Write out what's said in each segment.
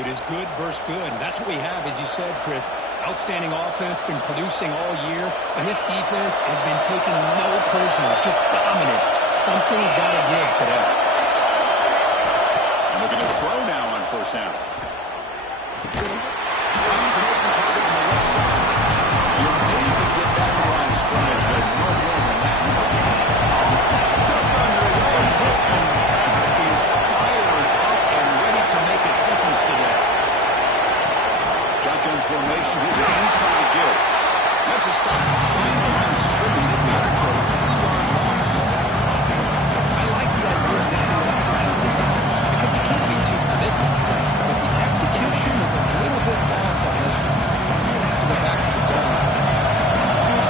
attitude is good versus good. And that's what we have, as you said, Chris. Outstanding offense, been producing all year. And this defense has been taking no prisoners, just dominant. Something's got to give today. And looking to throw now on first down. Finds an open target on the left side. You're maybe get back to the line of scrimmage, but no more than that. Just underway. This one is fired up and ready to make a difference today. Shotgun formation. Here's an inside give. That's a stop behind the line of scrimmage. They've got it for a 3-yard loss. I like the idea of mixing it up from time to time because you can't be too predictable. But the execution is a little bit off on this one. You're going to have to go back to the drawing board.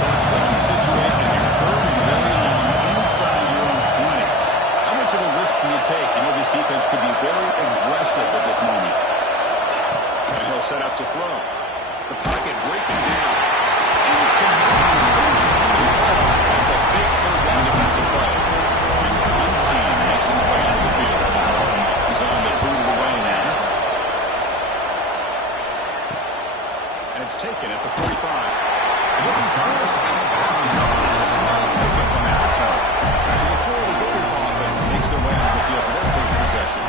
So a tricky situation here. Third and very long inside your own 20. How much of a risk do you take? You know this defense could be very aggressive at this moment. And he'll set up to throw. The pocket breaking down. Incompletes loose on the ball. It's a big third down defensive play. And one team makes its way onto the field. He's on to boot it away now. And it's taken at the 45. He'll be forced out of bounds on a small pickup on that return. So the Florida Gators offense makes their way onto the field for their first possession.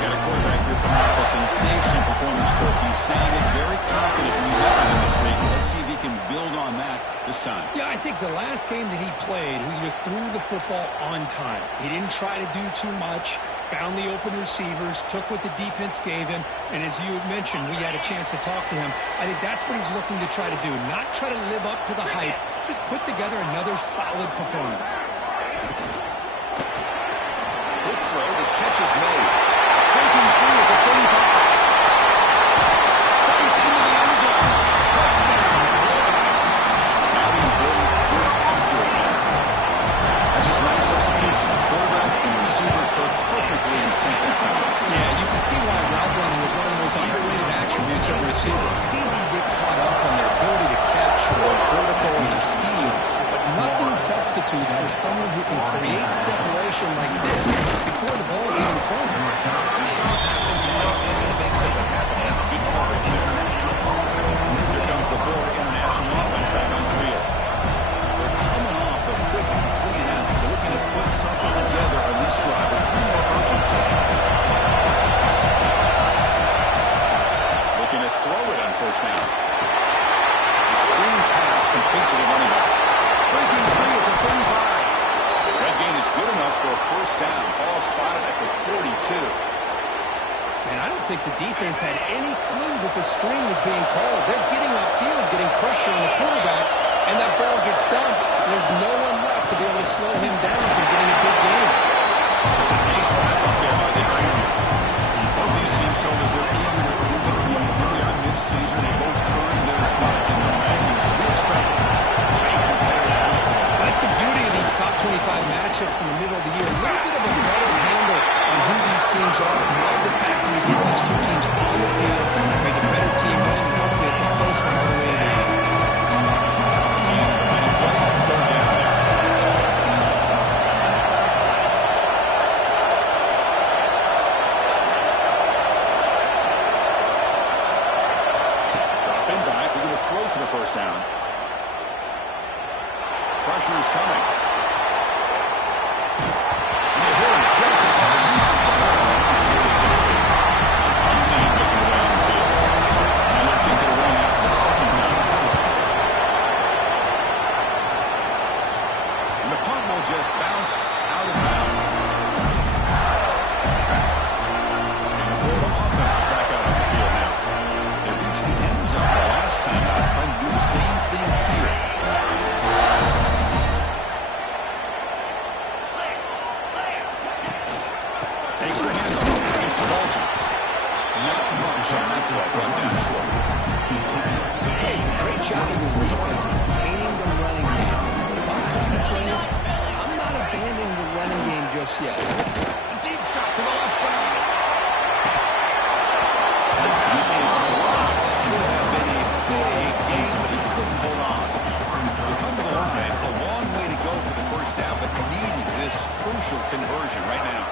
We got a quarterback here coming off a sensational performance, Kirk. He sounded very confident when we met with him this week. Let's see if he can build on that this time. Yeah, I think the last game that he played, he just threw the football on time. He didn't try to do too much, found the open receivers, took what the defense gave him, and as you had mentioned, we had a chance to talk to him. I think that's what he's looking to try to do, not try to live up to the hype, just put together another solid performance. Good throw, the catch is made. Breaking through at the 35. Fights into the end zone. Touchdown, Florida. Now the important good after attempt. That's just nice execution. Quarterback and receiver put perfectly in sync that time. Yeah, you can see why route running is one of the most underrated attributes of a receiver. It's easy to get caught up on their ability to catch or vertical and their speed, but nothing substitutes for someone who can create separation like this before the ball is even thrown. They start Athens late trying to make something happen. That's good coverage there. Here comes the Florida International offense back on the field. They're coming off a quick 3-and-out, so looking to put something together on this drive with more urgency. Looking to throw it on first down. It's a screen pass complete to the running back. Breaking free at the 35. That gain is good enough for a first down. Ball spotted at the 42. And I don't think the defense had any clue that the screen was being called. They're getting upfield, getting pressure on the quarterback, and that ball gets dumped. There's no one left to be able to slow him down from getting a big gain. It's a nice wrap up there by the junior. Both these teams show us they're eager to prove a point. Really on mid-season, they both earned their spot in the rankings. We expect tight competitive battle today. That's the beauty of these top 25 matchups in the middle of the year. A little bit of a better handle on who these teams are. Love the fact that we get these two teams on the field, make a better team win. Hopefully it's a close one all the way to the end. Third down there. Dropping back. We're going to throw for the first down. Pressure is coming. And you hear him just as he releases the ball. It's a one team making away on the field. And they'll kick it away now for the second time. And the punt will just bounce out of bounds. And the Florida offense is back out on the field now. They reached the end zone the last time. They're trying to do the same thing here. Takes the handoff. It's Walters. Not much on that play. Run down short. Hey, it's a great job of this defense containing the running game. But if I'm calling the plays, I'm not abandoning the running game just yet. A deep shot to the left side. The pass is dropped. Would have been a big game, but he couldn't hold on. We come to the line. A long way to go for the first down, but needing this crucial conversion right now.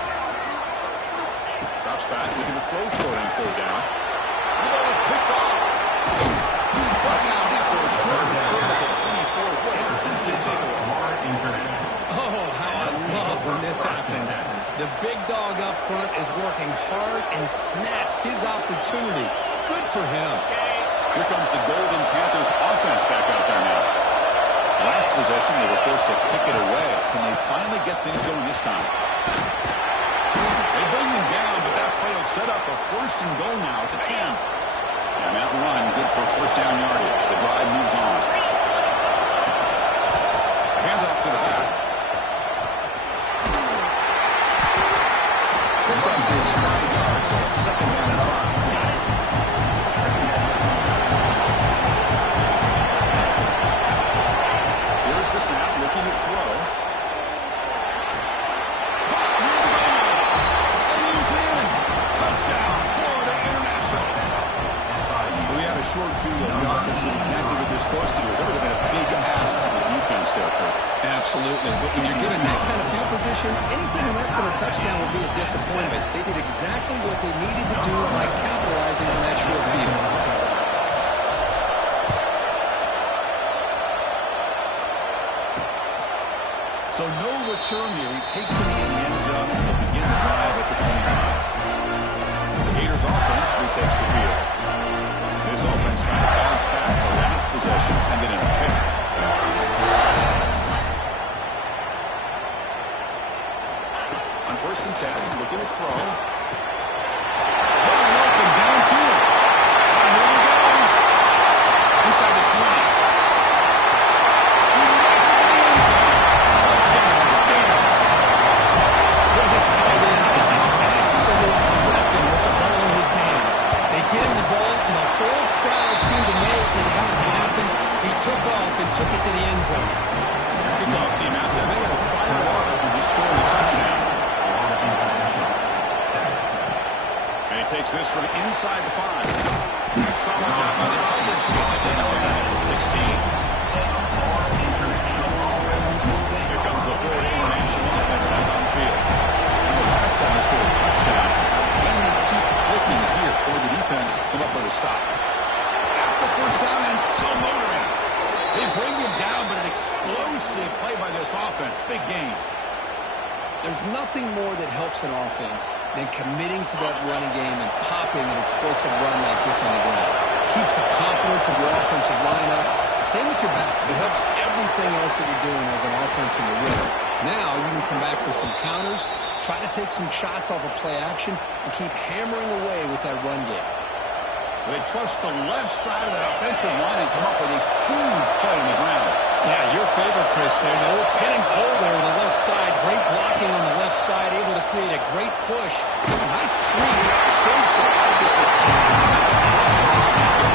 Drops back, looking to throw for it on third down. when this happens. The big dog up front is working hard and snatched his opportunity. Good for him. Here comes the Golden Panthers offense back out there now. Last possession, they were forced to kick it away. Can they finally get things going this time? They bring them down, but that play will set up a first and goal now at the 10. And that run, good for first down yardage. The drive moves on. Hand off to the back. Pick up his 5 yards, so a second down and 5. Here's the snap, looking to throw. Caught near the goal. And he's in. Touchdown, Florida International. We had a short field. The offense did exactly what they're supposed to do. That would have been a big ask for the defense there, Kurt. Absolutely. But when you're given that kind of field position, anything less than a touchdown will be a disappointment. They did exactly what they needed to do by capitalizing on that short field. So no return here. He takes it in the end zone and will begin the drive at the 25. The Gators offense retakes the field. This offense trying to bounce back the last possession and then in a pick. On 1st and 10, looking to throw. Wide open downfield. And here he goes. Inside the 20. He makes it to the end zone. Touchdown, Gators. Well, this tight end is an absolute weapon with the ball in his hands. They get him the ball, and the whole crowd seemed to know it was about to happen. He took off and took it to the end zone. Kickoff team out there. They have fired up and just scored a touchdown. And he takes this from inside the 5. Solid job by the coverage side. They know that at the 16. Here comes the Florida International offense back on the field. The last time they scored a touchdown. Can they keep clicking here, or the defense come up with a stop? At the first down and still motoring. They bring him down, but an explosive play by this offense. Big game. There's nothing more that helps an offense than committing to that running game and popping an explosive run like this on the ground. Keeps the confidence of your offensive lineup. Same with your back. It helps everything else that you're doing as an offense in the rhythm. Now you can come back with some counters, try to take some shots off of play action, and keep hammering away with that run game. They trust the left side of that offensive line and come up with a huge play on the ground. Yeah, your favorite, Chris, there. No pin and pull there on the left side. Great blocking on the left side, able to create a great push. Nice creep. Skates the pocket, but can't make it out of the second.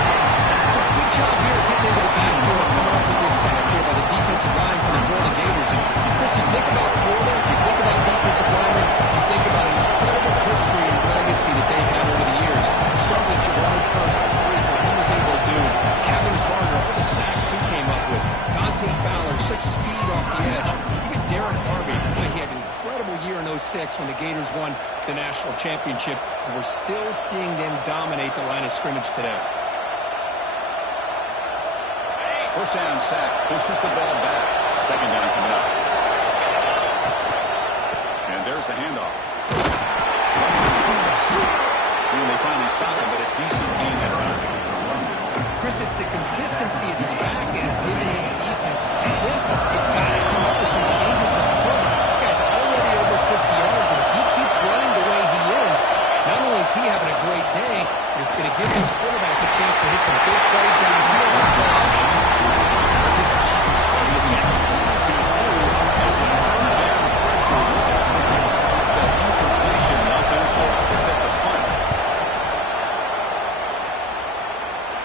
Good job here getting into the backfield, coming up with this sack here by the defensive line for the Florida Gators. And Chris, you think about Florida, you think about defensive linemen, you think about an incredible history and legacy that they've had over the years. Start with Javon Curse, the freak, what he was able to do. Kevin Carter, all the sacks he came up with. Dante Fowler, such speed off the edge. Even Derek Harvey, boy, he had an incredible year in 06 when the Gators won the national championship. And we're still seeing them dominate the line of scrimmage today. First down sack, pushes the ball back. Second down coming up. And there's the handoff. And they finally stop him, but a decent gain that time. Chris, it's the consistency of this back is giving this defense fits. They've got to come up with some changes up front. This guy's already over 50 yards, and if he keeps running the way he is, not only is he having a great day, but it's going to give this quarterback a chance to hit some big plays downfield. As his offense played in the easy move as the third down pressure was. That incompletion offense will set to punt.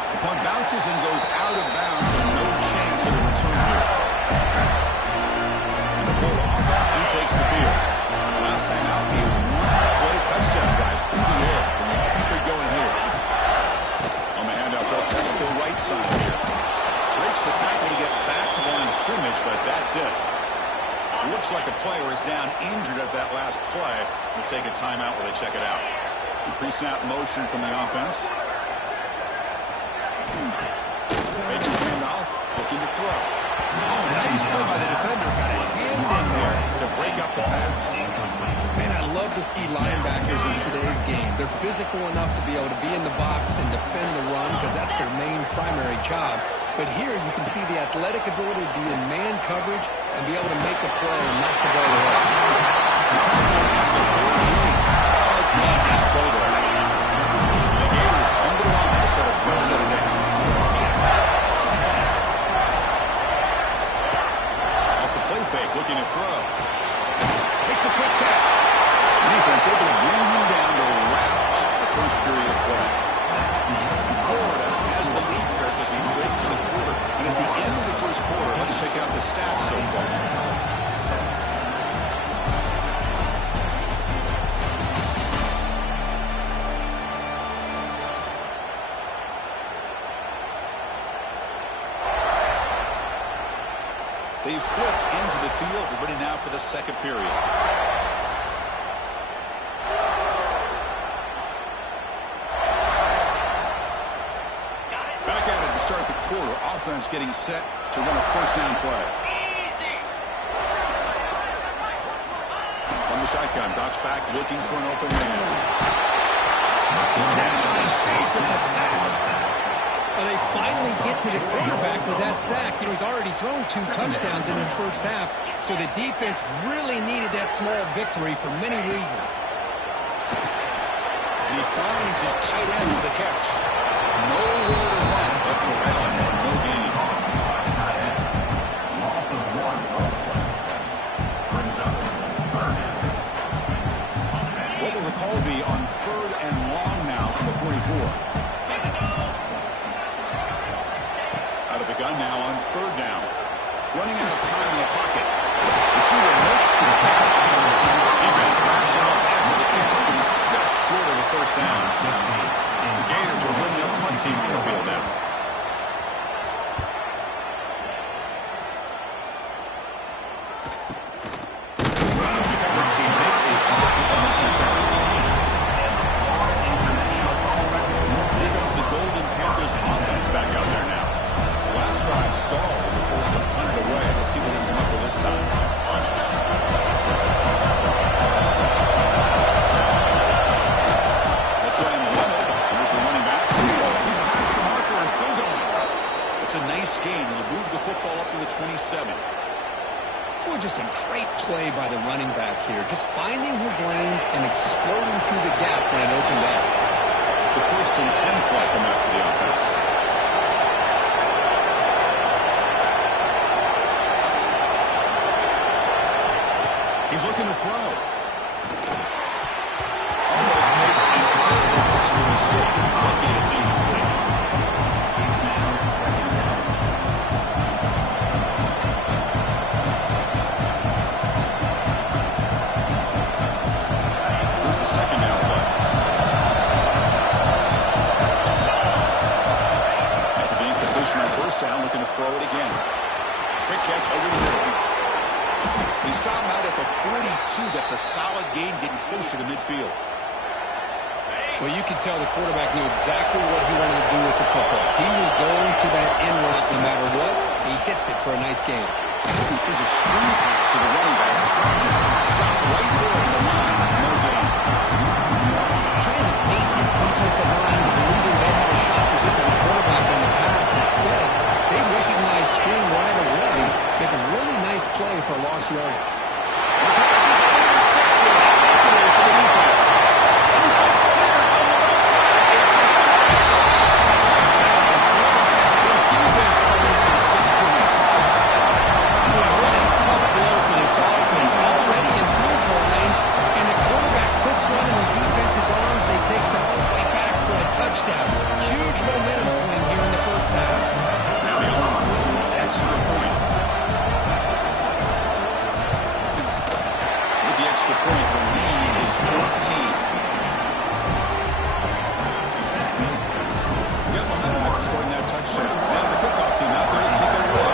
The punt bounces and goes out of bounds, and no chance of a return here. And the Florida offense retakes the field. Last time out, a one-play touchdown drive through the air. Can they keep it going here? On the handoff, they'll test the right side here. Breaks the tackle to get back to the line of scrimmage, but that's it. Looks like a player is down injured at that last play. We'll take a timeout while they check it out. Pre-snap motion from the offense. Makes the handoff, looking to throw. Oh, nice play by the defender. Got a hand feet in there to break up the pass. Man, I love to see linebackers in today's game. They're physical enough to be able to be in the box and defend the run because that's their main primary job. But here you can see the athletic ability to be in man coverage and be able to make a play and knock the ball away. The tackle after 38. Solid game this play there. The Gators come to the line to set a fresh set of downs. Off the play fake, looking to throw. Makes a quick catch. The defense able to bring him down to wrap up the first period of play. Florida has the lead, Kirk, as we break for the quarter. And at the end of the first quarter, let's check out the stats so far. They've flipped into the field. We're ready now for the second period. Back at it to start the quarter. Offense getting set to run a first down play. From the shotgun, drops back looking for an open man. Dynasty gets a sack. Well, they finally get to the quarterback with that sack. You know, he's already thrown 2 touchdowns in his first half, so the defense really needed that small victory for many reasons. And he finds his tight end for the catch. Nowhere to run, but corralling for no gain. What will the call be on 3rd and long now from the 44? Gun now on 3rd down. Running out of time in the pocket. Receiver makes the catch. Defense wraps it up after the catch, but he's just short of the first down. The Gators will bring up punt team on the field now. The coverage team makes a stop on this return. Here comes the Golden Panthers offense back out there now. Last drive stalled and they're forced to punt it away. Let's see what they can come up with this time. They'll try and run it. Here's the running back. He's past the marker and still going. It's a nice gain. They'll move the football up to the 27. Well, just a great play by the running back here. Just finding his lanes and exploding through the gap when it opened up. It's a 1st and 10 play coming up for the offense. He's looking to throw. Almost makes a terrible freshman mistake. Lucky it's incomplete. Here's the second down play. After the incompletion on 1st down, looking to throw it again. Quick catch over the middle. He stopped him out at the 42. That's a solid gain, getting closer to midfield. Well, you could tell the quarterback knew exactly what he wanted to do with the football. He was going to that end route no matter what. He hits it for a nice gain. There's a screen pass to the running back. Stop right there at the line. No gain. Trying to bait this defensive line to believing they had a shot to get to the quarterback on the pass. Instead, they recognize screen right away, make a really nice play for a lost yard. The pass is intercepted. Takeaway for the defense. It's clear on the right side. It's a pass. Touchdown. The defense produces 6 points. Boy, what a tough blow for this offense. Already in field goal range, and the quarterback puts one in the defense's arms. They take it all the way back for a touchdown. Huge momentum swing here in the first half. Now the extra point. With the extra point, the lead is 14. We got momentum after scoring that touchdown. Now the kickoff team out there to kick it away.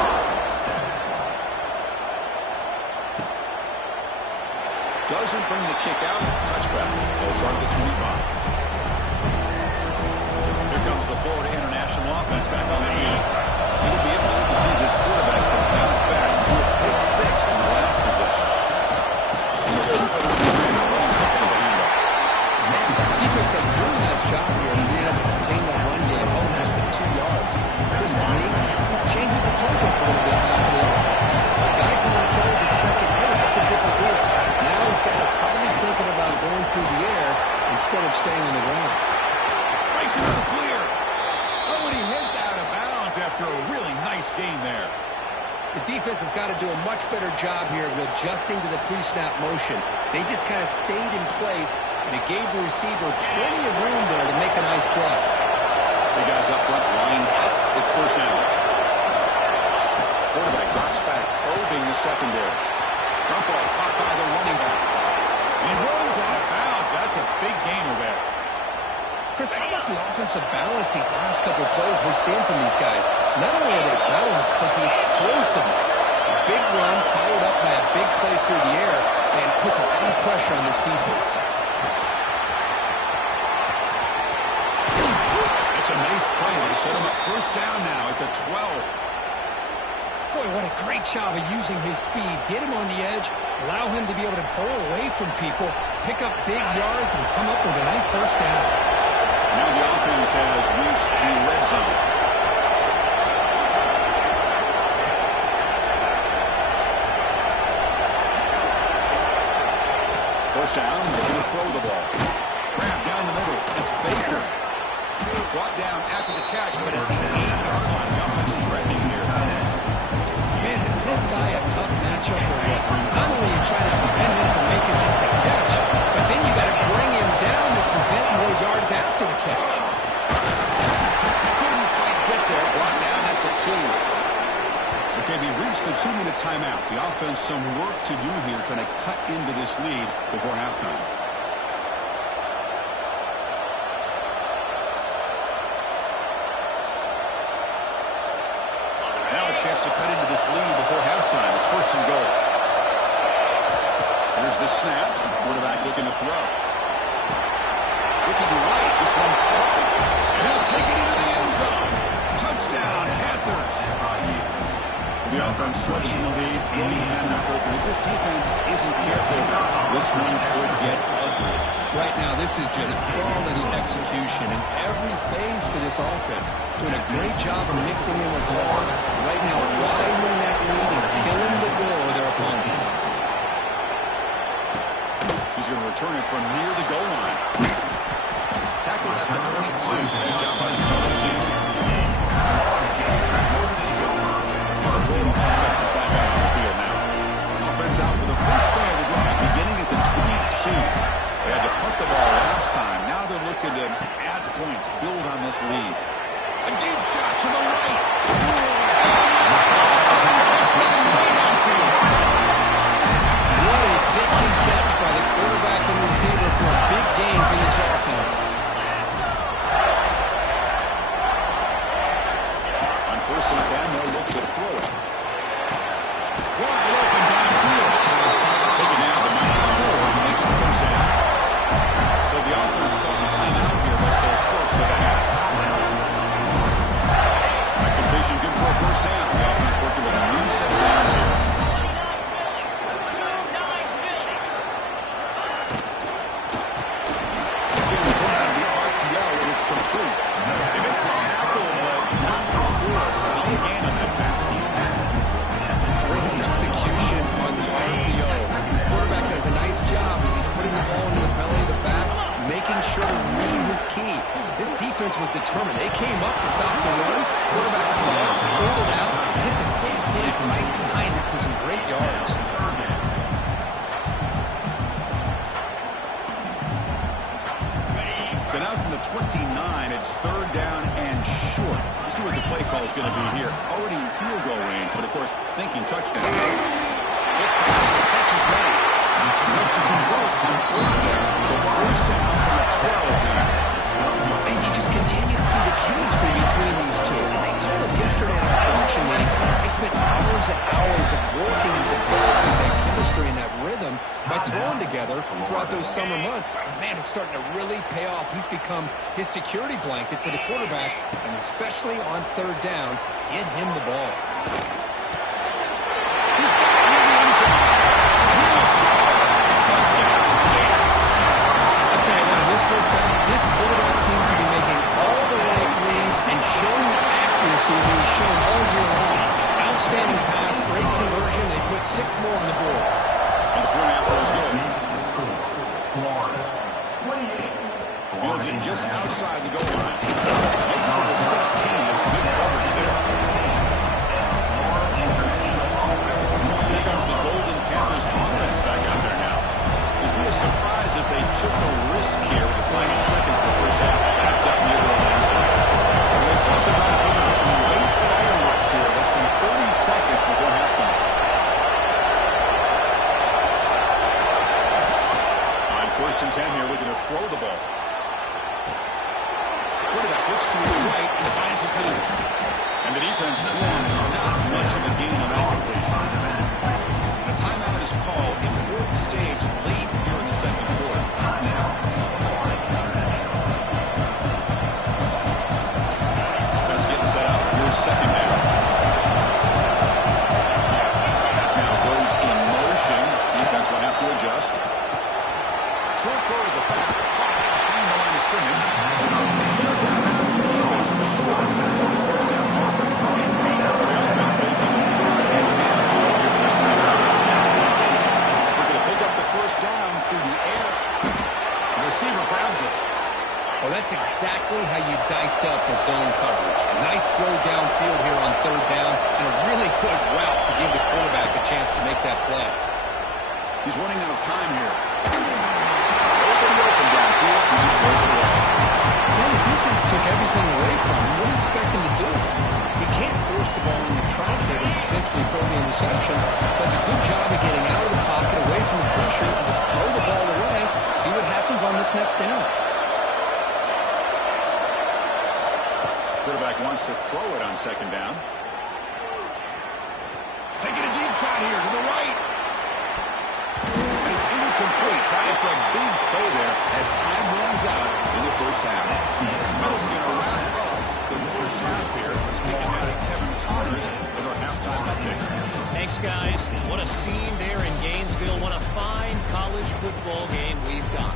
Doesn't bring the kick out. Touchback. They'll start at the 25. Here comes the Florida International offense back on the field. It'll be interesting to see this quarterback can bounce back and do a pick 6 in the last possession. after a really nice game there. The defense has got to do a much better job here of adjusting to the pre-snap motion. They just kind of stayed in place, and it gave the receiver plenty of room there to make a nice play. The guys up front lined up. It's first down. Quarterback drops back, probing the secondary. Dump off caught by the running back. And he runs out of bounds. That's a big gainer there. Chris, how about the offensive balance these last couple of plays we're seeing from these guys? Not only are they balanced, but the explosiveness. A big run followed up by a big play through the air and puts a lot of pressure on this defense. It's a nice play. They set him up first down now at the 12. Boy, what a great job of using his speed. Get him on the edge, allow him to be able to pull away from people, pick up big yards, and come up with a nice first down. Now the offense has reached the red zone. First down, they're going to throw the ball. Grab down the middle. It's Baker. Brought down after the catch, but at the 8-yard line, the offense threatening here. Man, is this guy a tough matchup or what? Not only are you trying to prevent him from making just a catch, but then you got to bring him down to prevent more yards after the catch. Couldn't quite get there. Brought down at the 2. Okay, we reached the 2-minute timeout. The offense some work to do here, trying to cut into this lead before halftime. Now a chance to cut into this lead before halftime. It's first and goal. Here's the snap. Quarterback looking to throw. Looking right. This one caught. And he'll take it into the end zone. Touchdown, Panthers. The offense stretching the lead. If this defense isn't careful, this one could get ugly. Right now, this is just flawless execution in every phase for this offense. Doing a great job of mixing in their calls. Right now, widening that lead and killing the will of their opponent. He's going to return it from near the goal line. Tackled at the 22. Good job by the coverage team. Offense is back out on the field now. Offense out for the first play of the drive, beginning at the 22. They had to punt the ball last time. Now they're looking to add points, build on this lead. A deep shot to the right. What a pitch and catch by the quarterback and receiver for a big gain for this offense. On first and 10, they'll look to throw it. Wide open downfield. Taken down to number 4, makes the first down. So the offense calls a timeout here. That's their first of the half. That completion good for a first down. The offense working with a new set of downs here. Getting thrown out of the RPO, and it's complete. They make the tackle, but not before a solid gain on that pass. Great execution on the RPO. The quarterback does a nice job as he's putting the ball into the belly of the back, making sure to read his key. This defense was determined. They came up to stop the run. Quarterback saw it, pulled it out, hit the quick slant right behind it for some great yards. So now from the 29, it's third down and short. You see what the play call is going to be here. Already in field goal range, but of course, thinking touchdown. The catch is made. Enough to convert on third down. So first down from the 12 now. And you just continue to see the chemistry between these two. And they told us yesterday in our production meeting, they spent hours and hours of working and developing that chemistry and that rhythm by throwing together throughout those summer months. And man, it's starting to really pay off. He's become his security blanket for the quarterback, and especially on third down, get him the ball. He's got it in the end zone. He'll score. Touchdown. I'll tell you what, in this first down, this quarterback seemed to be making all the right reads and showing the accuracy that he's shown all year long. Outstanding pass, great conversion. They put 6 more on the board. And the point after is good. Fields it just outside the goal line. Makes it to the 16. It's good coverage there. tackle zone coverage. Nice throw downfield here on third down, and a really good route to give the quarterback a chance to make that play. He's running out of time here. Nobody open downfield. He just throws it away. Man, the defense took everything away from him. What do you expect him to do? He can't force the ball into traffic and potentially throw the interception. Does a good job of getting out of the pocket, away from the pressure, and just throw the ball away. See what happens on this next down. Quarterback wants to throw it on second down. Taking a deep shot here to the right. And it's incomplete. Trying for a big play there as time runs out in the first half. Middle's going to wrap up the first half here. Let's kick it out of Kevin Connors with our halftime update. Thanks, guys. What a scene there in Gainesville. What a fine college football game we've got.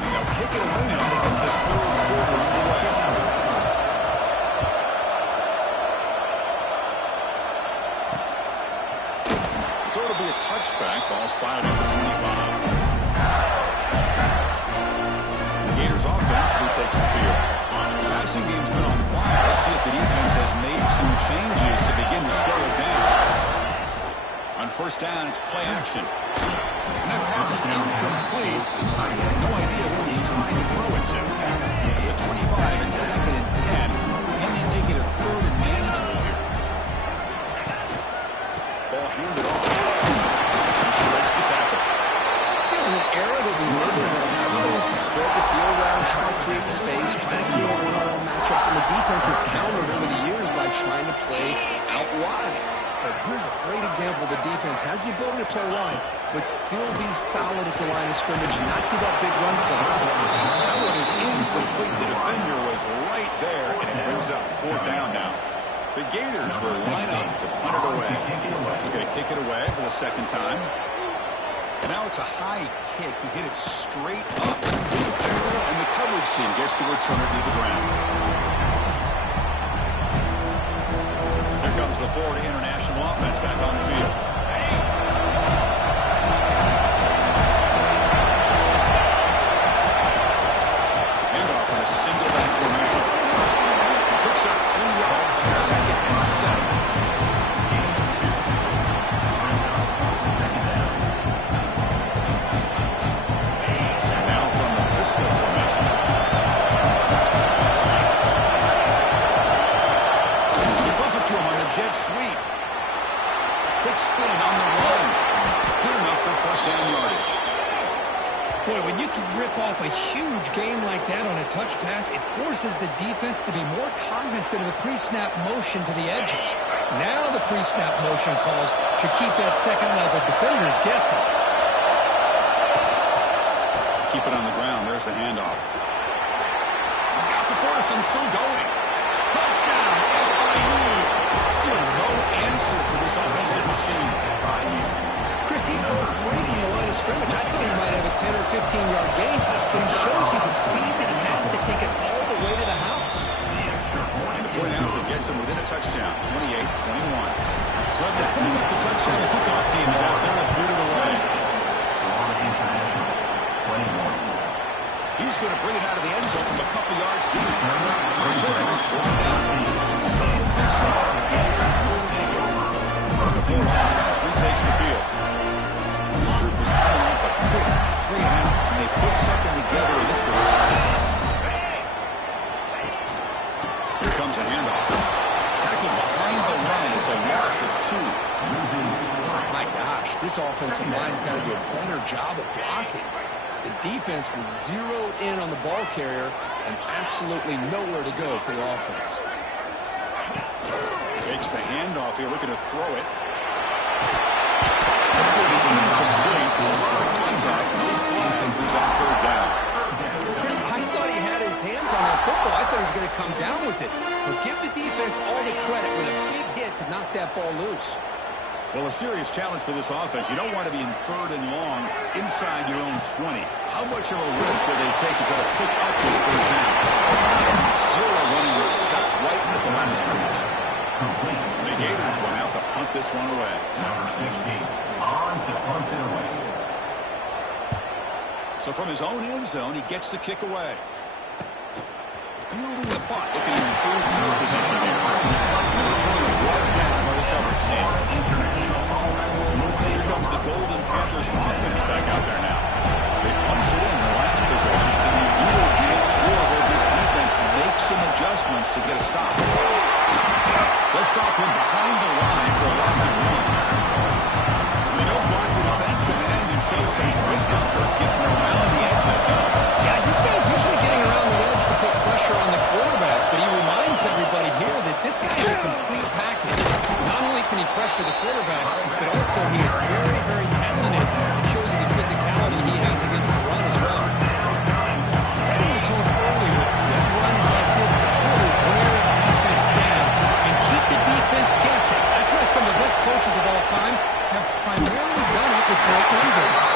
Now kick it away now to get this third quarter underway. So it'll be a touchback. Ball spotted at the 25. The Gators offense retakes the field. The passing game's been on fire. Let's see if the defense has made some changes to begin to slow it down. On first down, it's play action. And that pass is incomplete. No idea who he's trying to throw it to. At the 25 and second and 10. And they make it a third and manageable here. Ball handed off. And shreds the tackle. In the era that we live in, everyone wants to spread the field around, try to create space, try to create one-on-one matchups, and the defense has countered over the years by trying to play out wide. But here's a great example. The defense has the ability to play wide, but still be solid at the line of scrimmage, not give up big run plays. That one is incomplete. The defender was right there, and it brings up fourth down now. The Gators will line up to punt it away. They're going to kick it away for the second time. And now it's a high kick. He hit it straight up. And the coverage team gets the returner to the ground. Here comes the Florida International offense back on the field. Handoff in a single back formation. Picks up 3 yards, second and 7. Jet sweep. Big spin on the run. Good enough for first down yardage. Boy, when you can rip off a huge game like that on a touch pass, it forces the defense to be more cognizant of the pre-snap motion to the edges. Now the pre-snap motion calls should keep that second-level defenders guessing. Keep it on the ground. There's the handoff. He's got the first and still going. Touchdown, FIU. Still no answer for this offensive machine. Chris, he broke free from the line of scrimmage. I thought he might have a 10 or 15-yard gain, but he shows you the speed that he has to take it all the way to the house. And the point after gets him within a touchdown, 28-21. So after putting up the touchdown, the kickoff team is out there to boot it away. He's going to bring it out of the end zone from a couple yards deep. Returns blocked out. The Florida offense retakes the field. This group was coming off a quick 3-and-out, and they put something together in this one. Here comes a handoff. Tackled behind the line. It's a loss of 2. My gosh, this offensive line's got to do a better job of blocking. The defense was zeroed in on the ball carrier and absolutely nowhere to go for the offense. Takes the handoff here, looking to throw it. That's going to be incomplete. A lot of contact, no flag, brings up third down. Chris, I thought he had his hands on that football. I thought he was going to come down with it. But give the defense all the credit with a big hit to knock that ball loose. Well, a serious challenge for this offense. You don't want to be in third and long inside your own 20. How much of a risk will they take to try to pick up this first down? Zero running room. Stop right at the line of scrimmage. The Gators will have to punt this one away. Number 16, on to punt it away. So from his own end zone, he gets the kick away. fielding the punt, looking to improve field position here. Return it right down by the coverage team. Here comes the Golden Panthers offense back out there now. They punched it in the last possession. Can they do it again, or will this defense make some adjustments to get a stop? They'll stop him behind the line for a loss of 1. They don't block the defensive end and show some quickness, Kirk, getting around the edge that time. Yeah, this guy's usually getting around the edge to put pressure on the quarterback, but he reminds everybody here that this guy is a complete package. Not only can he pressure the quarterback, but also he is very, very talented. It shows you the physicality he has against the run as well. Setting the tone early with good runs like this can really wear a defense down and keep the defense guessing. That's why some of the best coaches of all time have primarily done it with great run games.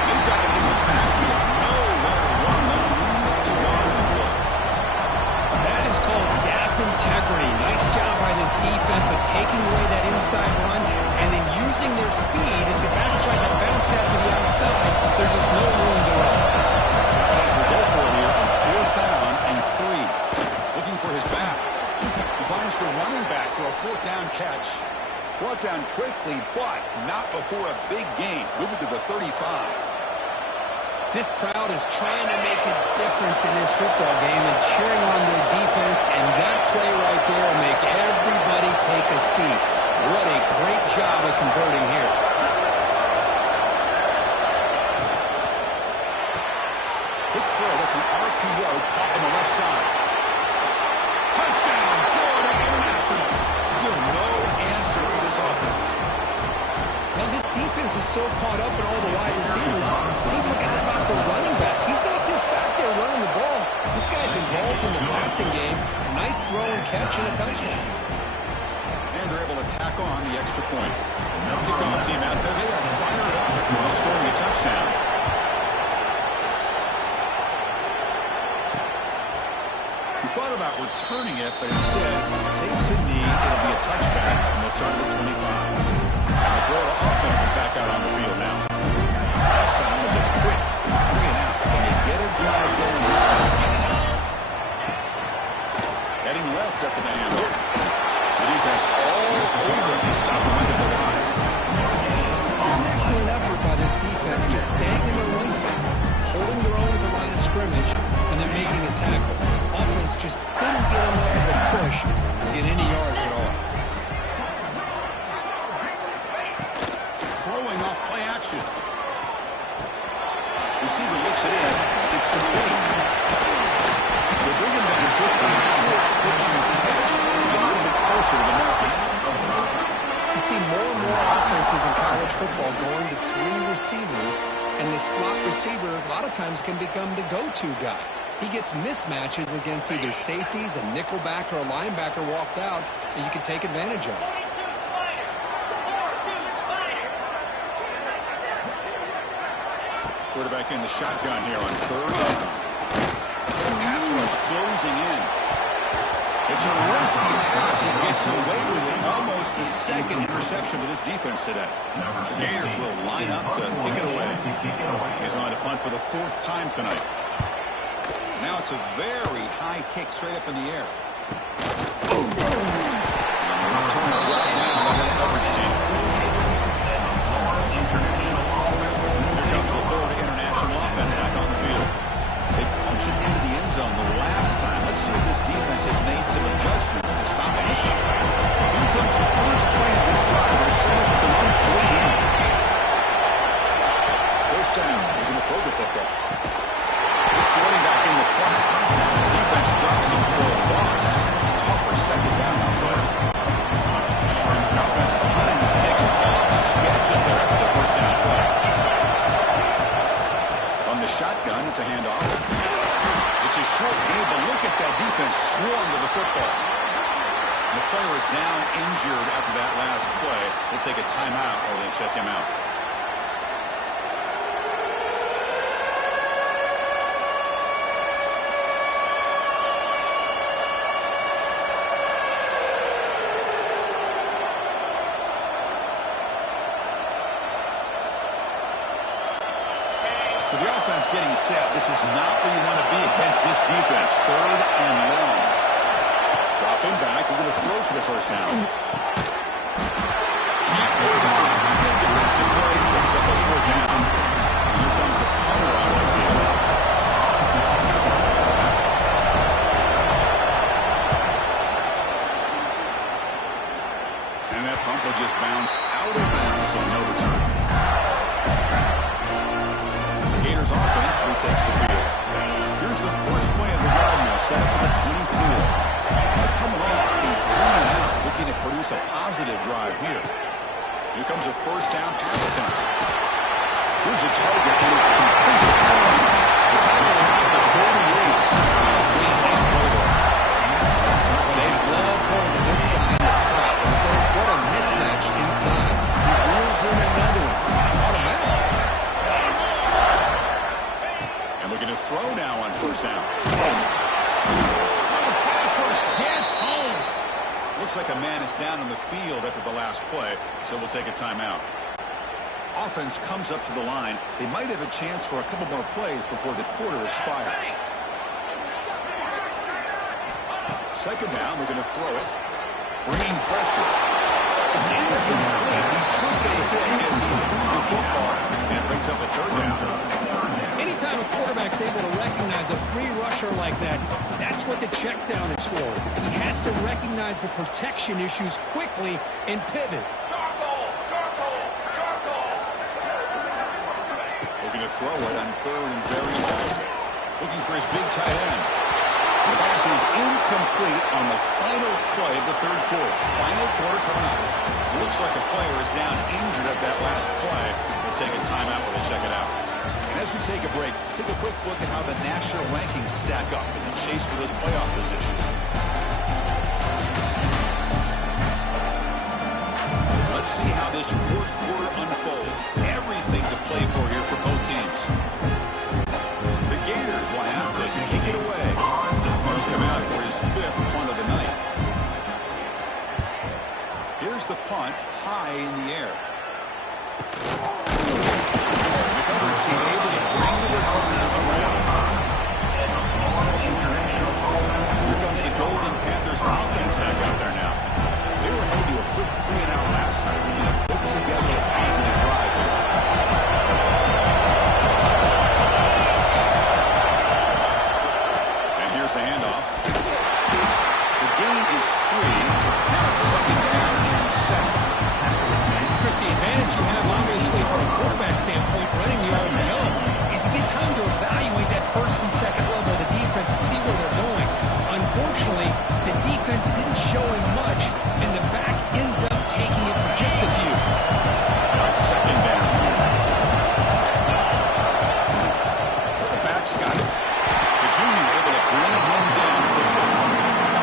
They've got him in the backfield. Nowhere to run. They'll lose the yard in the play. That is called gap integrity. Nice job by this defense of taking away that inside run and then using their speed as the back tried to bounce out to the outside. There's just no room to run. As we go for it here on 4th down and 3. Looking for his back. He finds the running back for a 4th down catch. Brought down quickly, but not before a big gain. Moving to the 35. This crowd is trying to make a difference in this football game and cheering on their defense, and that play right there will make everybody take a seat. What a great job of converting here. Quick throw. That's an RPO caught on the left side. Touchdown, Florida International. Still no answer for this offense. Now, this defense is so caught up in all the wide receivers, they forgot about the running back. He's not just back there running the ball. This guy's involved in the passing game. Nice throw and catch and a touchdown. And they're able to tack on the extra point. Kickoff team out there. They are fired up after scoring a touchdown. He thought about returning it, but instead takes a knee. It'll be a touchback, and they'll start at the 25. The Florida offense is back out on the field now. Last time was a quick 3 and out. Can they get a drive going this time? Heading left after the handoff. The defense all over him. Stop him right at the line. It's an excellent effort by this defense, just staying in their run fence, holding their own at the line of scrimmage, and then making a tackle. Offense just couldn't get enough of a push to get any yards at all. Throwing off play action. Receiver looks it in. It's complete. They bring him down quickly. Short pitching catch. A little bit closer to the market. You see more and more offenses in college football going to 3 receivers, and the slot receiver a lot of times can become the go-to guy. He gets mismatches against either safeties, a nickelback, or a linebacker walked out, and you can take advantage of it. Quarterback in the shotgun here on 3rd down. Pass rush closing in. It's a risky pass. He gets away with it. Almost the 2nd interception for this defense today. Gators will line up to kick it away. He's on to punt for the 4th time tonight. Now it's a very high kick straight up in the air. And return it right now by that coverage team. Here comes the Florida International offense back on the field. They punch it into the end zone the last time. Let's see if this defense has made some adjustments to stop it this time. Here comes the first play of this drive. They're set up with the run 3 in. 1st down. They're going to throw the football. It's the running back in the flat. Defense drops him for a loss. Tougher 2nd down on the way. Offense behind the 6. Off schedule there for the 1st down play. On the shotgun, it's a handoff. It's a short game, but look at that defense swarm to the football. The player is down injured after that last play. We'll take a timeout while they check him out. So the offense getting set. This is not where you want to be against this defense. 3rd and long. Dropping back, we're going to throw for the first down. Defensive play brings up a 4th down. Here comes the punter on the field. And that punt will just bounce out of bounds, so no return. The Gators offense retakes the field. Here's the first play of the drive now, set up for the 24. Coming off a 3-and-out, looking to produce a positive drive here. Here comes a first down pass attempt. Here's a target, and it's complete. The tackle at the 38. Solid gain, nice play there. They love holding this guy in the slot. What a mismatch inside. He wheels in another one. This guy's automatic. And looking to throw now on first down. Gets home. Looks like a man is down on the field after the last play, so we'll take a timeout. Offense comes up to the line. They might have a chance for a couple more plays before the quarter expires. Second down, we're going to throw it. Bringing pressure. It's incomplete. He took a hit as he moved the football and brings up a 3rd down. Anytime a quarterback's able to recognize a free rusher like that, that's what the check down is for. He has to recognize the protection issues quickly and pivot. Looking to throw it on 3rd and very long. Looking for his big tight end. The pass is incomplete on the final play of the 3rd quarter. Final quarter coming up. Looks like a player is down injured at that last play. We'll take a timeout while they check it out. And as we take a break, take a quick look at how the national rankings stack up in the chase for those playoff positions. Let's see how this 4th quarter unfolds. Everything to play for here for both teams. The Gators will have to kick it away. He'll come out for his 5th punt of the night. Here's the punt, high in the air. The coverage team able to bring the return to the ground. Here comes the Golden Panthers offense back out there now. They were able to do a quick 3-and-out last time. We're going to put together a positive drive here. And here's the handoff. The gain is 3. Now it's 2nd down and 7. Chris, the advantage you have, obviously, from a quarterback standpoint, running the RPO, is you get time to evaluate that 1st and 2nd level of the defense and see where they're going. Unfortunately, the defense didn't show him much, and the back ends up taking it for just a few. On 2nd down. The back's got it. The junior able to bring him down quickly.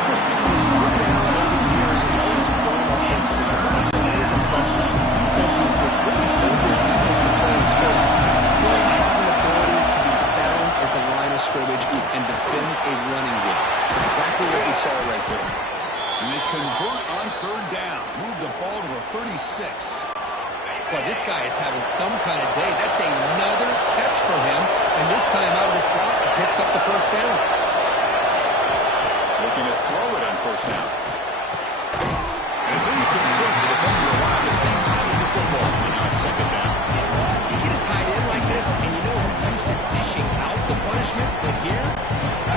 Chris, Sweat out over the years has always played offensively. What is impressive with the defenses that really hold their defense to play in space still have an ability to be sound at the line of scrimmage and defend a running game. It's exactly what we saw right there. And they convert on 3rd down. Move the ball to the 36. Boy, this guy is having some kind of day. That's another catch for him. And this time out of the slot, he picks up the 1st down. Looking to throw it on 1st down. And it's incomplete. The defender arrived at the same time as the football. And now it's 2nd down. You get a tight end like this, and you know he's used to dishing out the punishment. But here,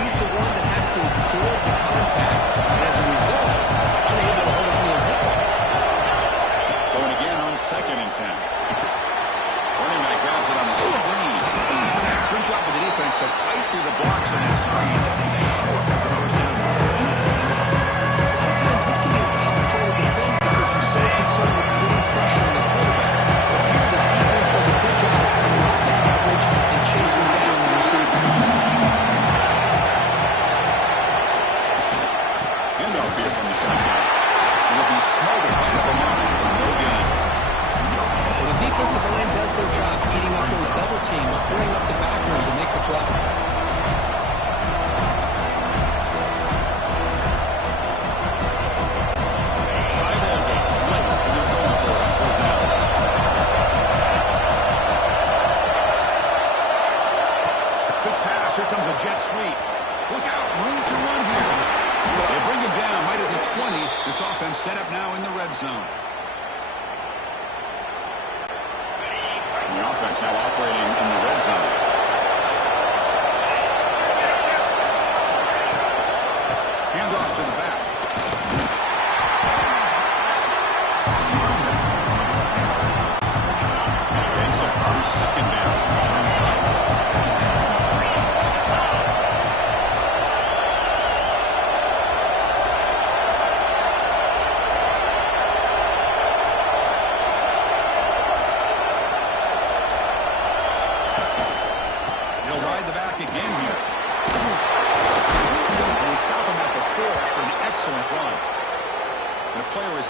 he's the one that has to absorb the contact. And as a result, he's unable to hold on to the football. Going again on 2nd and 10. Running back grabs it on the screen. Good job of the defense to fight through the blocks on that screen. Short of the 1st down. Sometimes this can be a tough play to defend because you're so concerned with getting pressure on the quarterback. But here the defense does a good job of coming off the coverage and chasing down the receiver. Handoff here from the shotgun. It'll be smothered by the line for no gain. Well, the defensive line does their job eating up those double teams, freeing up the backers to make the play. Here comes a jet sweep. Look out, room to run This offense set up now in the red zone. And the offense now operating in the red zone. Hand off to the back. Makes up for second down.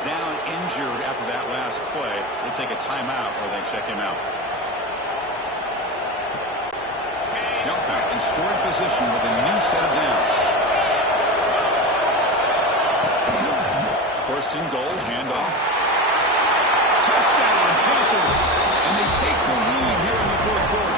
Down injured after that last play. They'll take a timeout or they check him out. The offense in scoring position with a new set of downs. First and goal, handoff. Touchdown, Panthers! And they take the lead here in the fourth quarter.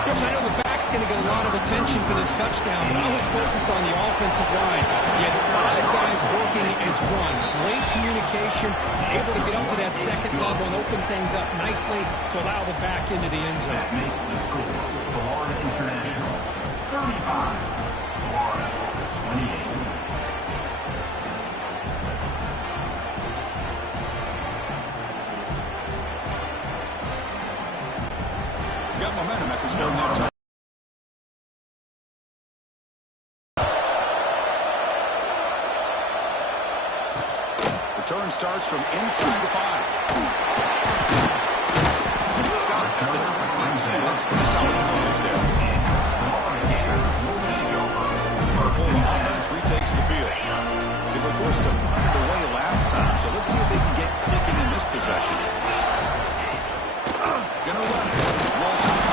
Chris, I know the back's going to get a lot of attention for this touchdown, but I was focused on the offensive line. You had 5 guys working as one. Great communication, able to get up to that second level and open things up nicely to allow the back into the end zone. That makes the score Florida International 35, Florida 28. Got momentum after scoring that touchdown. Return starts from inside the 5. Stop at the 20. Let's put a solid coverage there. Florida offense retakes the field. They were forced to punt it away last time, so let's see if they can get clicking in this possession. Gonna run it. It's Walters.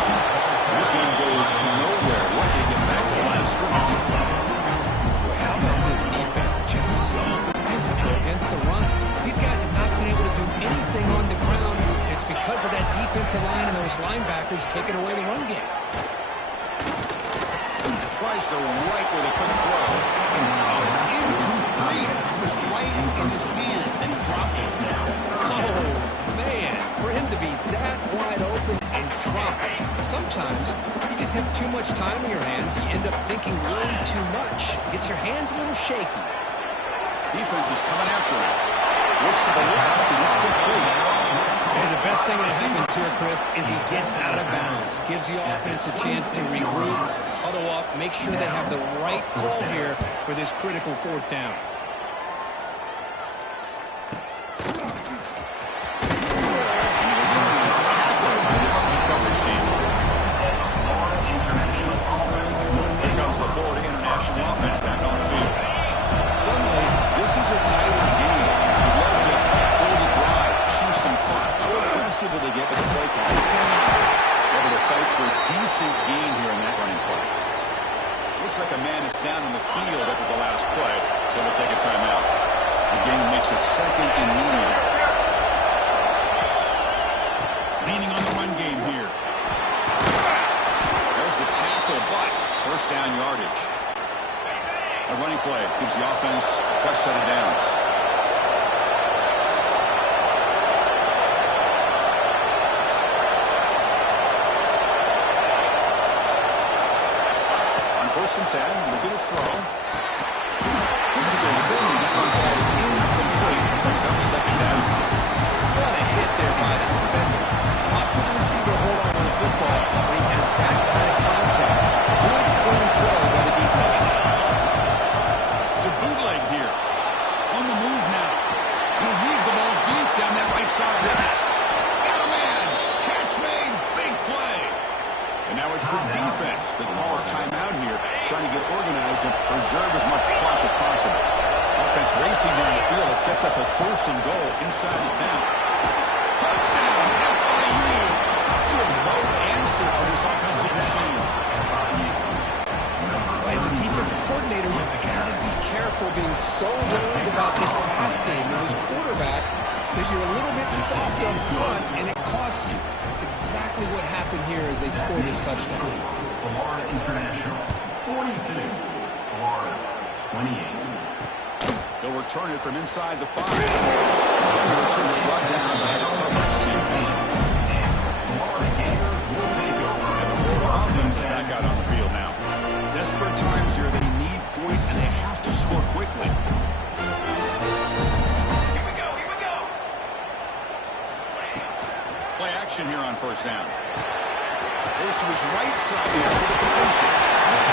This one goes nowhere. Lucky to get back to the line of scrimmage. Well, how about this defense? Just so physical against the run. These guys have not been able to do anything on the ground. It's because of that defensive line and those linebackers taking away the run game. Tries the right with a quick throw. Oh, it's incomplete. It was right in his hands, and he dropped it. Oh, man. For him to be that wide open and drop it. Sometimes you just have too much time in your hands. You end up thinking way too much. Gets your hands a little shaky. Defense is coming after him. Looks to the left, and it's complete. And the best thing that happens here, Chris, is he gets out of bounds. Gives the offense a chance to regroup, huddle up, make sure they have the right call here for this critical fourth down. Florida International offense back on the field. Suddenly, this is a tighter game. You'd love to hold a drive, choose some clock. I want to see what they get with the play call. Able to fight for a decent gain here in that running play. Looks like a man is down in the field after the last play, so we'll take a timeout. The game makes it second and medium. Leaning on the run game here. There's the tackle, but first down yardage. A running play gives the offense a fresh set of downs. On 1st and 10, looking to throw. Physical ability, that one ball is incomplete. Brings up second down. What a hit there by the defender. Tough for the receiver to hold on to the football, but he has that kind of contact. Good, clean throw by the defense. To bootleg here. On the move now. He'll weave the ball deep down that right side. Got a man. Catch made. Big play. And now it's the defense that calls timeout here, trying to get organized and preserve as much clock as possible. Offense racing down the field. It sets up a 1st and goal inside the 10. Touchdown, FIU. Still no answer for this offensive machine. As a defensive coordinator, you've got to be careful being so worried about this pass game and his quarterback that you're a little bit soft up front, and it costs you. That's exactly what happened here as they scored this touchdown. Florida International 42, Florida 28. They'll return it from inside the 5. And they'll return it right down by the coverage team. Florida Gators will take over. And the Florida offense is back out on the field now. Desperate times here. They need points, and they have to score quickly. Here we go. Play action here on first down. Goes to his right side there for the completion.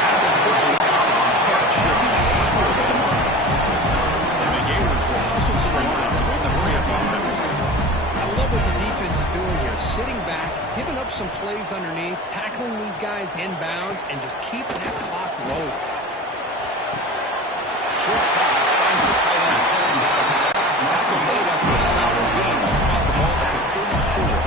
Tackled quickly. That should be sure to the mark. And the Gators will hustle to the line to win the hurry-up offense. I love what the defense is doing here. Sitting back, giving up some plays underneath, tackling these guys inbounds, and just keep that clock rolling. Short pass finds the tight end. Tackle made after a solid gain. Will spot the ball at the 34.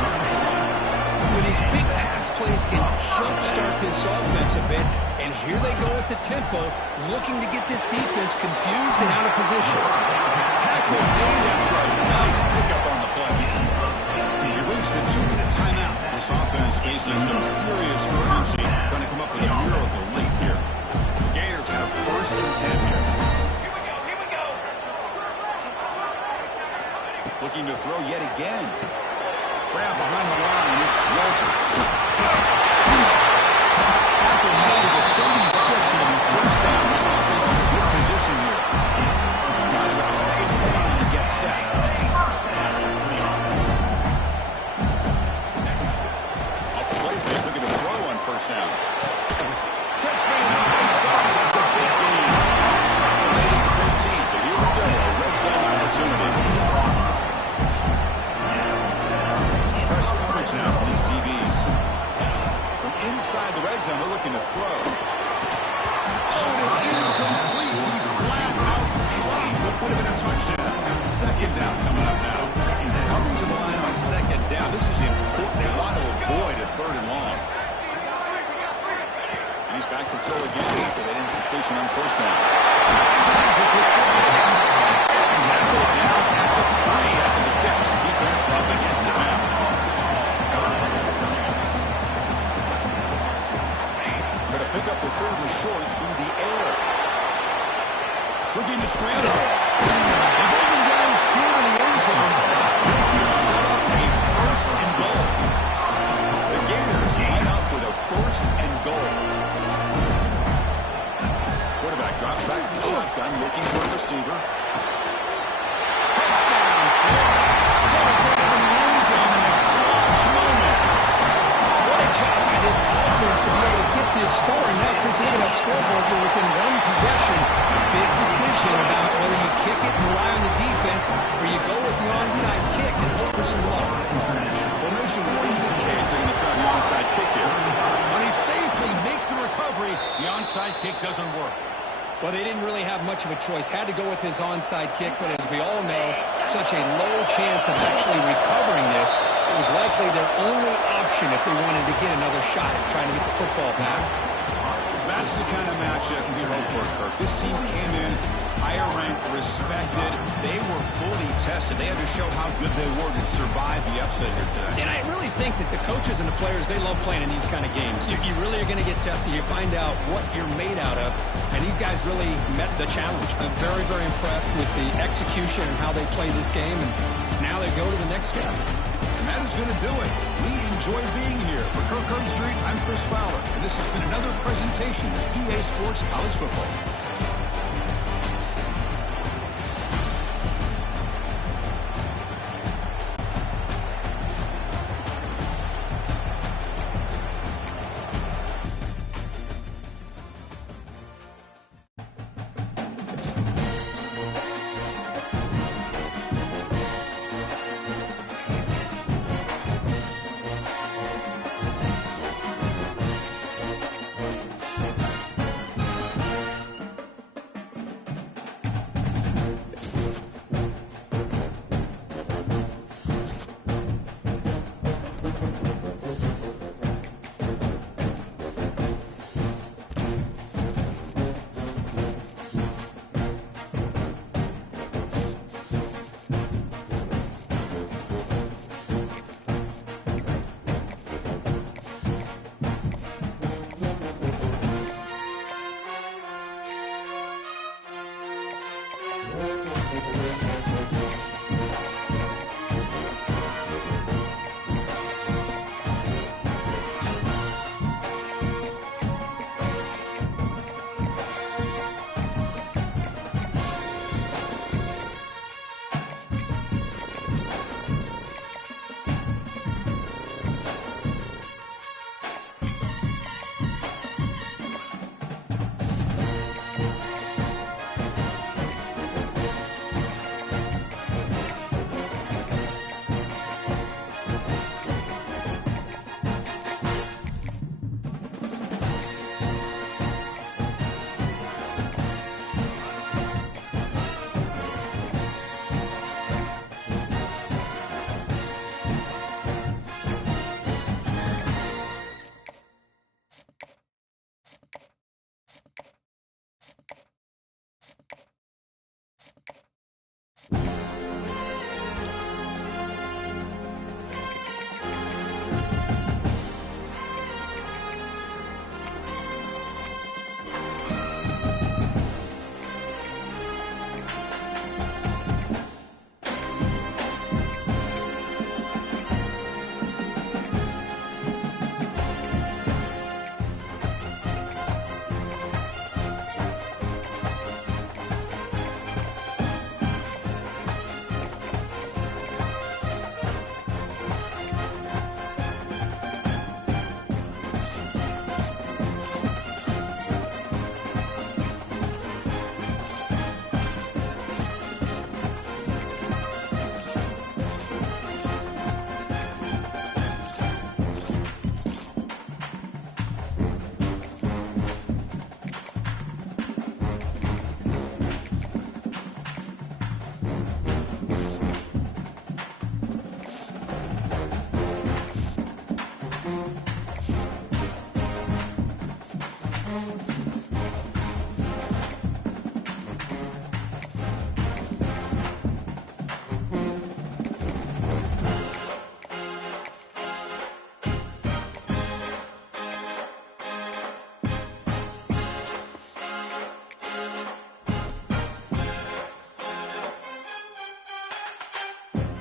With these big pass plays can jumpstart this offense a bit, and here they go at the tempo, looking to get this defense confused and out of position. Tackle made after a nice pickup on the play. We reached the 2-minute timeout. This offense facing some serious urgency, trying to come up with a miracle late here. The Gators have first and 10 here. Here we go. Looking to throw yet again. Grab behind the line, it's Walters. Tackle made at the 36, and it'll be first down. This offense in good position here. Now they're going to hustle to the line and get set. Off the play fake, looking to throw on first down. Catch made on the right side. That's a big gain. Made at the 13, but here we go, a red zone opportunity. Press coverage now from these DBs. From inside the red zone, they're looking to throw. Oh, and it's incomplete. He flat out dropped what would have been a touchdown. Second down coming up now. Coming to the line on second down. This is important. They want to avoid a third and long. And he's back to throw again after they didn't completion on first down. Signs a good throw. Tackled down at the 3 after the catch. Defense up against it now. Going to pick up the third and short through the air. Looking to scramble. And holding down short of the end zone. This will set up a first and goal. The Gators line up with a first and goal. Quarterback drops back to the shotgun, looking for a receiver. Touchdown, Florida. What a grab in the end zone in the clutch moment. What a job by this offense to be able to get this score. And now, Chris, look at that scoreboard. We're within one possession. Big decision about whether you kick it and rely on the defense or you go with the onside kick and hope for some luck. Formation will indicate they're going to try the onside kick here. When they safely make the recovery, the onside kick doesn't work. Well, they didn't really have much of a choice. Had to go with his onside kick, but as we all know, such a low chance of actually recovering this. It was likely their only option if they wanted to get another shot at trying to get the football back. That's the kind of matchup we hope for, Kirk. This team came in higher ranked, respected. They were fully tested. They had to show how good they were to survive the upset here today. And I really think that the coaches and the players, they love playing in these kind of games. You really are going to get tested. You find out what you're made out of. And these guys really met the challenge. I'm very, very impressed with the execution and how they played this game. And now they go to the next step. And that is going to do it. We enjoy being here. For Kirk Herbstreit, I'm Chris Fowler. And this has been another presentation of EA Sports College Football.